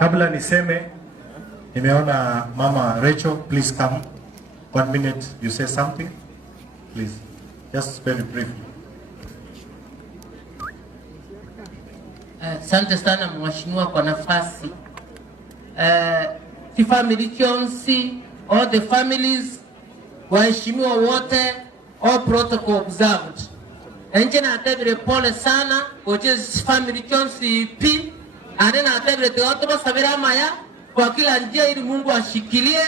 Kabla niseme, nimeona Mama Racheal, please come. 1 minute, you say something, please, just very briefly. Asante sana mheshimiwa kwa nafasi. Family kionsi, all the families, waheshimiwa wote, all protocol observed. Nje na atebire pole sana, koje family kionsi pi, ane na atebire teoto basabira maya, kwa kila njia ili Mungu ashikilie,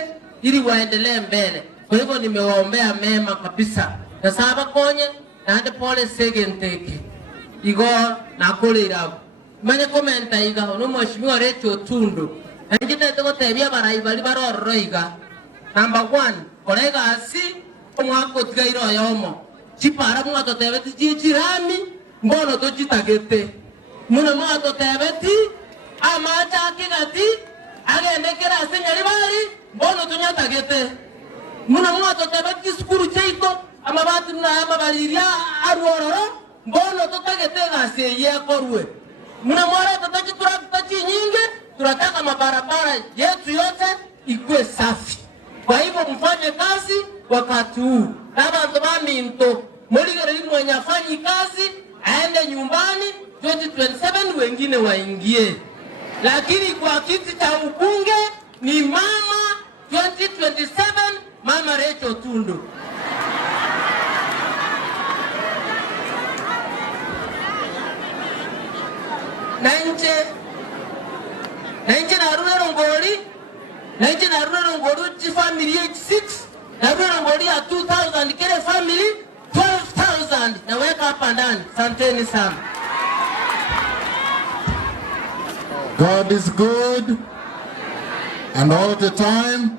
ili waendelee mbele. Kwa hivyo nimewaombea mema kabisa. Na saba konye, na ande pole segenteke. Igo na kule irabu. Manye komenta iga, no mheshimiwa Racheal Otundo. Nje teteko tebia baraibali barororo iga. Number 1, kolega asi, mwako tiga iro yomo. Chipara mwato tebeti chichirami, mbono to chitagete. Muna mwato tebeti, amacha Kegati, agendekera senyari bari, mbono to nyatagete. Muna mwato tebeti skuru cheito, amabati muna amabaliria aruororo, mbono to tagete gase ye korwe. Muna mwara tatachi turakutachi nyinge, tunataka mabarabara yetu yote ikuwe safi. Kwa hivyo mfanye kazi wakati huu. Kama ntomami nto, mweligere mwenye afanyi kazi, aende nyumbani, 2027 wengine waingie. Lakini kwa kiti cha ubunge ni mama 2027, Mama Racheal Otundo. Nanje na rurero ngori, nanje na rurero ngori family 6, na rurero ngori ya 2000 kile family 12,000 na weka hapa ndani. Asanteni sana. God is good and all the time.